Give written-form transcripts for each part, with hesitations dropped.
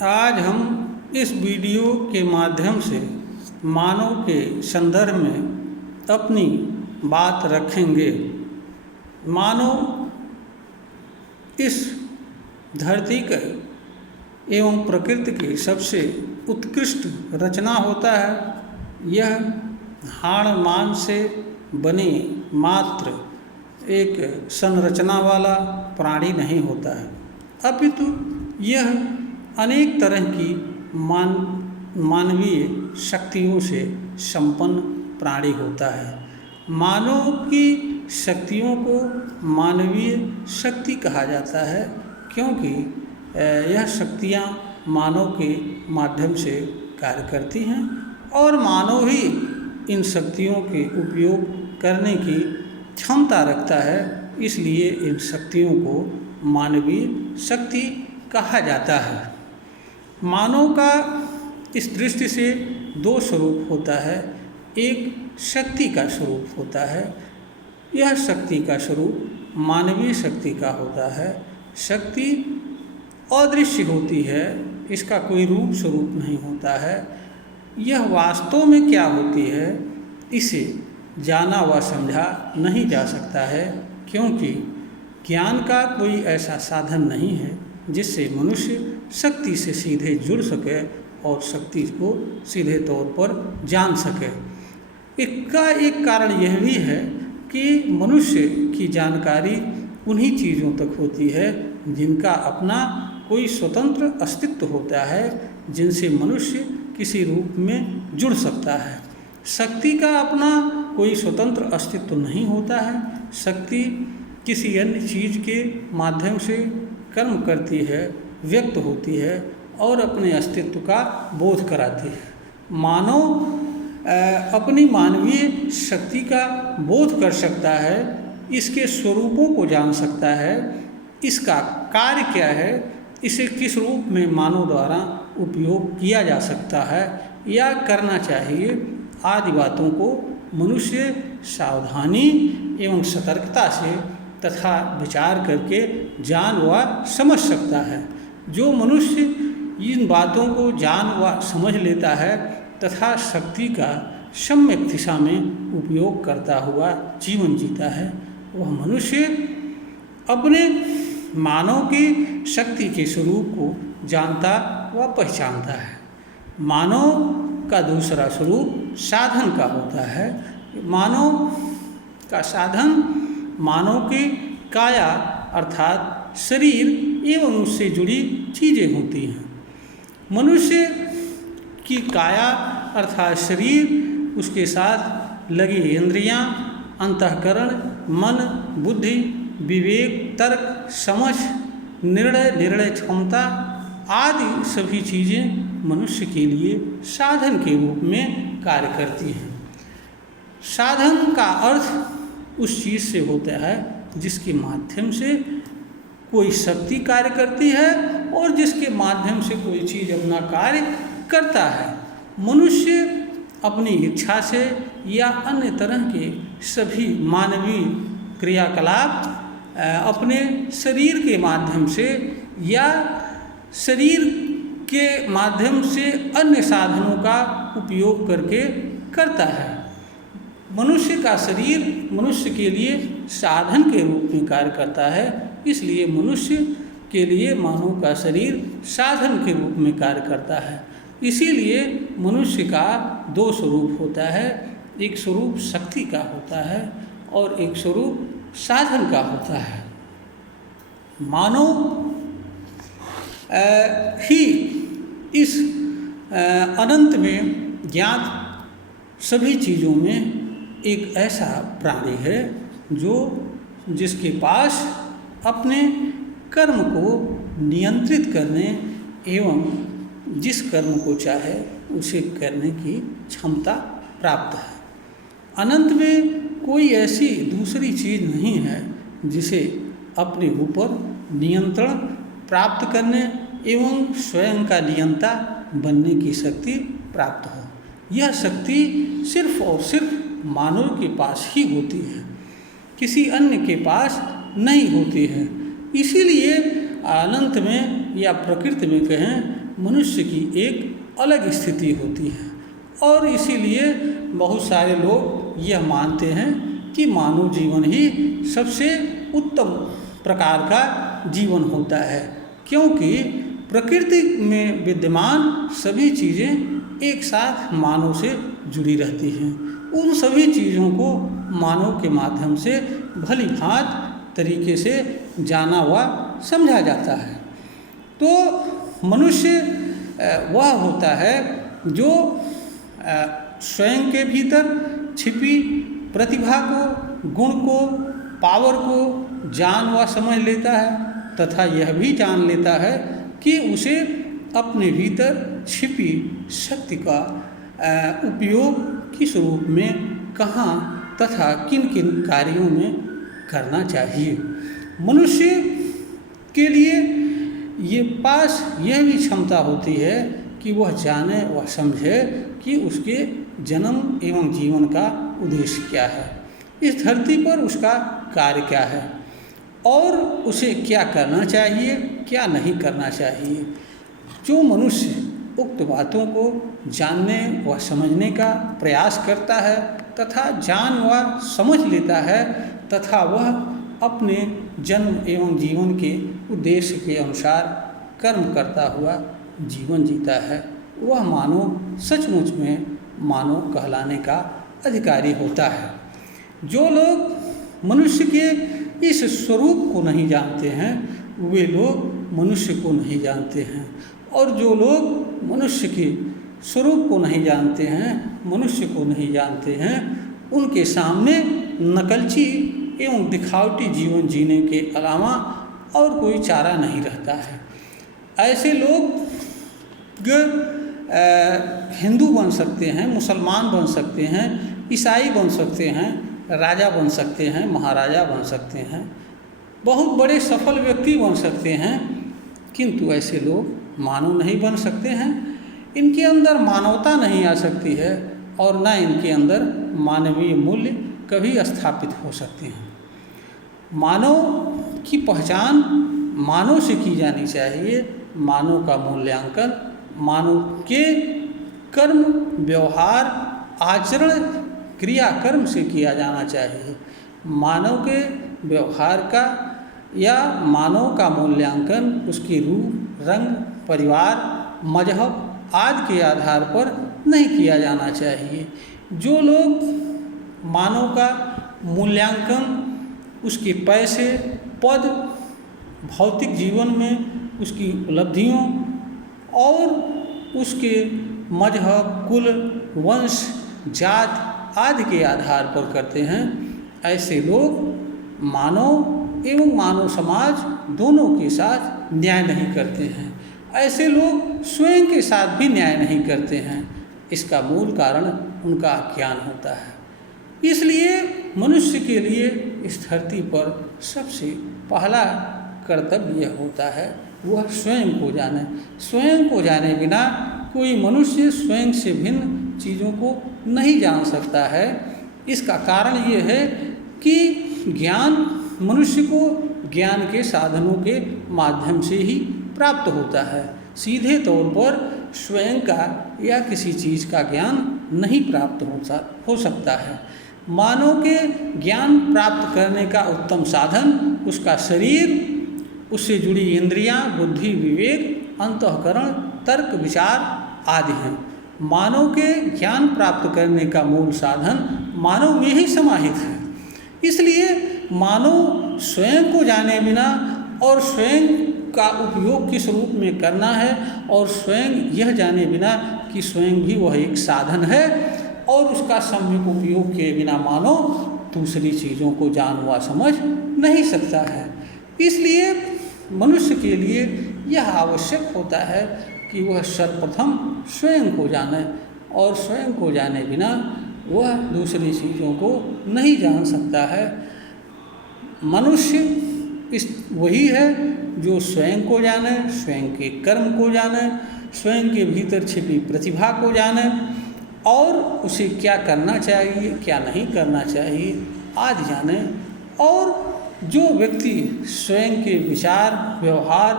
आज हम इस वीडियो के माध्यम से मानव के संदर्भ में अपनी बात रखेंगे। मानव इस धरती का एवं प्रकृति की सबसे उत्कृष्ट रचना होता है। यह हाड़ मांस से बने मात्र एक संरचना वाला प्राणी नहीं होता है, अपितु यह अनेक तरह की मानवीय शक्तियों से संपन्न प्राणी होता है। मानव की शक्तियों को मानवीय शक्ति कहा जाता है, क्योंकि यह शक्तियाँ मानव के माध्यम से कार्य करती हैं और मानव ही इन शक्तियों के उपयोग करने की क्षमता रखता है। इसलिए इन शक्तियों को मानवीय शक्ति कहा जाता है। मानव का इस दृष्टि से दो स्वरूप होता है। एक शक्ति का स्वरूप होता है। यह शक्ति का स्वरूप मानवीय शक्ति का होता है। शक्ति अदृश्य होती है, इसका कोई रूप स्वरूप नहीं होता है। यह वास्तव में क्या होती है, इसे जाना व समझा नहीं जा सकता है, क्योंकि ज्ञान का कोई ऐसा साधन नहीं है जिससे मनुष्य शक्ति से सीधे जुड़ सके और शक्ति को सीधे तौर पर जान सके। इसका एक कारण यह भी है कि मनुष्य की जानकारी उन्हीं चीज़ों तक होती है जिनका अपना कोई स्वतंत्र अस्तित्व होता है, जिनसे मनुष्य किसी रूप में जुड़ सकता है। शक्ति का अपना कोई स्वतंत्र अस्तित्व नहीं होता है। शक्ति किसी अन्य चीज़ के माध्यम से कर्म करती है, व्यक्त होती है और अपने अस्तित्व का बोध कराती है। मानव अपनी मानवीय शक्ति का बोध कर सकता है, इसके स्वरूपों को जान सकता है, इसका कार्य क्या है, इसे किस रूप में मानव द्वारा उपयोग किया जा सकता है या करना चाहिए, आदि बातों को मनुष्य सावधानी एवं सतर्कता से तथा विचार करके जान व समझ सकता है। जो मनुष्य इन बातों को जान व समझ लेता है तथा शक्ति का सम्यक दिशा में उपयोग करता हुआ जीवन जीता है, वह मनुष्य अपने मानव की शक्ति के स्वरूप को जानता व पहचानता है। मानव का दूसरा स्वरूप साधन का होता है। मानव का साधन मानव की काया अर्थात शरीर एवं उससे जुड़ी चीज़ें होती हैं। मनुष्य की काया अर्थात शरीर, उसके साथ लगी इंद्रियां, अंतःकरण, मन, बुद्धि, विवेक, तर्क, समझ, निर्णय क्षमता आदि सभी चीज़ें मनुष्य के लिए साधन के रूप में कार्य करती हैं। साधन का अर्थ उस चीज़ से होता है जिसके माध्यम से कोई शक्ति कार्य करती है और जिसके माध्यम से कोई चीज़ अपना कार्य करता है। मनुष्य अपनी इच्छा से या अन्य तरह के सभी मानवीय क्रियाकलाप अपने शरीर के माध्यम से या शरीर के माध्यम से अन्य साधनों का उपयोग करके करता है। मनुष्य का शरीर मनुष्य के लिए साधन के रूप में कार्य करता है, इसलिए मनुष्य के लिए मानव का शरीर साधन के रूप में कार्य करता है। इसीलिए मनुष्य का दो स्वरूप होता है, एक स्वरूप शक्ति का होता है और एक स्वरूप साधन का होता है। मानव ही इस अनंत में ज्ञात सभी चीज़ों में एक ऐसा प्राणी है जिसके पास अपने कर्म को नियंत्रित करने एवं जिस कर्म को चाहे उसे करने की क्षमता प्राप्त है। अनंत में कोई ऐसी दूसरी चीज़ नहीं है जिसे अपने ऊपर नियंत्रण प्राप्त करने एवं स्वयं का नियंता बनने की शक्ति प्राप्त हो। यह शक्ति सिर्फ और सिर्फ मानव के पास ही होती है, किसी अन्य के पास नहीं होती है। इसीलिए अनंत में या प्रकृति में कहें मनुष्य की एक अलग स्थिति होती है। और इसीलिए बहुत सारे लोग यह मानते हैं कि मानव जीवन ही सबसे उत्तम प्रकार का जीवन होता है, क्योंकि प्रकृति में विद्यमान सभी चीज़ें एक साथ मानव से जुड़ी रहती हैं। उन सभी चीज़ों को मानव के माध्यम से भली भांति तरीके से जाना व समझा जाता है। तो मनुष्य वह होता है जो स्वयं के भीतर छिपी प्रतिभा को, गुण को, पावर को जान व समझ लेता है तथा यह भी जान लेता है कि उसे अपने भीतर छिपी शक्ति का उपयोग किस रूप में, कहाँ तथा किन किन कार्यों में करना चाहिए। मनुष्य के लिए ये पास यह भी क्षमता होती है कि वह जाने व समझे कि उसके जन्म एवं जीवन का उद्देश्य क्या है, इस धरती पर उसका कार्य क्या है और उसे क्या करना चाहिए, क्या नहीं करना चाहिए। जो मनुष्य उक्त बातों को जानने व समझने का प्रयास करता है तथा जान व समझ लेता है तथा वह अपने जन्म एवं जीवन के उद्देश्य के अनुसार कर्म करता हुआ जीवन जीता है, वह मानव सचमुच में मानव कहलाने का अधिकारी होता है। जो लोग मनुष्य के इस स्वरूप को नहीं जानते हैं वे लोग मनुष्य को नहीं जानते हैं, और जो लोग मनुष्य के स्वरूप को नहीं जानते हैं, मनुष्य को नहीं जानते हैं, उनके सामने नकलची एवं दिखावटी जीवन जीने के अलावा और कोई चारा नहीं रहता है। ऐसे लोग हिंदू बन सकते हैं, मुसलमान बन सकते हैं, ईसाई बन सकते हैं, राजा बन सकते हैं, महाराजा बन सकते हैं, बहुत बड़े सफल व्यक्ति बन सकते हैं, किंतु ऐसे लोग मानव नहीं बन सकते हैं। इनके अंदर मानवता नहीं आ सकती है और न इनके अंदर मानवीय मूल्य कभी स्थापित हो सकते हैं। मानव की पहचान मानव से की जानी चाहिए। मानव का मूल्यांकन मानव के कर्म, व्यवहार, आचरण, क्रियाकर्म से किया जाना चाहिए। मानव के व्यवहार का या मानव का मूल्यांकन उसके रूप, रंग, परिवार, मजहब आदि के आधार पर नहीं किया जाना चाहिए। जो लोग मानव का मूल्यांकन उसके पैसे, पद, भौतिक जीवन में उसकी उपलब्धियों और उसके मजहब, कुल, वंश, जात आदि के आधार पर करते हैं, ऐसे लोग मानव एवं मानव समाज दोनों के साथ न्याय नहीं करते हैं। ऐसे लोग स्वयं के साथ भी न्याय नहीं करते हैं। इसका मूल कारण उनका अज्ञान होता है। इसलिए मनुष्य के लिए इस धरती पर सबसे पहला कर्तव्य यह होता है वह स्वयं को जाने। स्वयं को जाने बिना कोई मनुष्य स्वयं से भिन्न चीज़ों को नहीं जान सकता है। इसका कारण ये है कि ज्ञान मनुष्य को ज्ञान के साधनों के माध्यम से ही प्राप्त होता है। सीधे तौर पर स्वयं का या किसी चीज़ का ज्ञान नहीं प्राप्त हो सकता है। मानव के ज्ञान प्राप्त करने का उत्तम साधन उसका शरीर, उससे जुड़ी इंद्रियां, बुद्धि, विवेक, अंतःकरण, तर्क, विचार आदि हैं। मानव के ज्ञान प्राप्त करने का मूल साधन मानव में ही समाहित है। इसलिए मानव स्वयं को जाने बिना और स्वयं का उपयोग किस रूप में करना है और स्वयं यह जाने बिना कि स्वयं भी वह एक साधन है और उसका सम्यक उपयोग किए बिना मानव दूसरी चीज़ों को जान व समझ नहीं सकता है। इसलिए मनुष्य के लिए यह आवश्यक होता है कि वह सर्वप्रथम स्वयं को जाने और स्वयं को जाने बिना वह दूसरी चीज़ों को नहीं जान सकता है। मनुष्य वही है जो स्वयं को जाने, स्वयं के कर्म को जाने, स्वयं के भीतर छिपी प्रतिभा को जाने और उसे क्या करना चाहिए, क्या नहीं करना चाहिए आदि जाने। और जो व्यक्ति स्वयं के विचार, व्यवहार,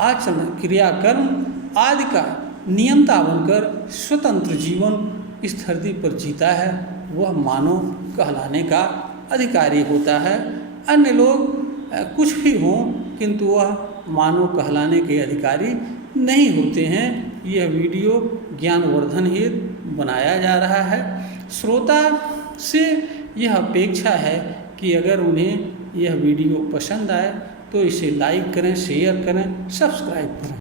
आचरण, क्रियाकर्म आदि का नियंता बनकर स्वतंत्र जीवन इस धरती पर जीता है, वह मानव कहलाने का अधिकारी होता है। अन्य लोग कुछ भी हों किंतु वह मानव कहलाने के अधिकारी नहीं होते हैं। यह वीडियो ज्ञानवर्धन हेतु बनाया जा रहा है। श्रोता से यह अपेक्षा है कि अगर उन्हें यह वीडियो पसंद आए तो इसे लाइक करें, शेयर करें, सब्सक्राइब करें।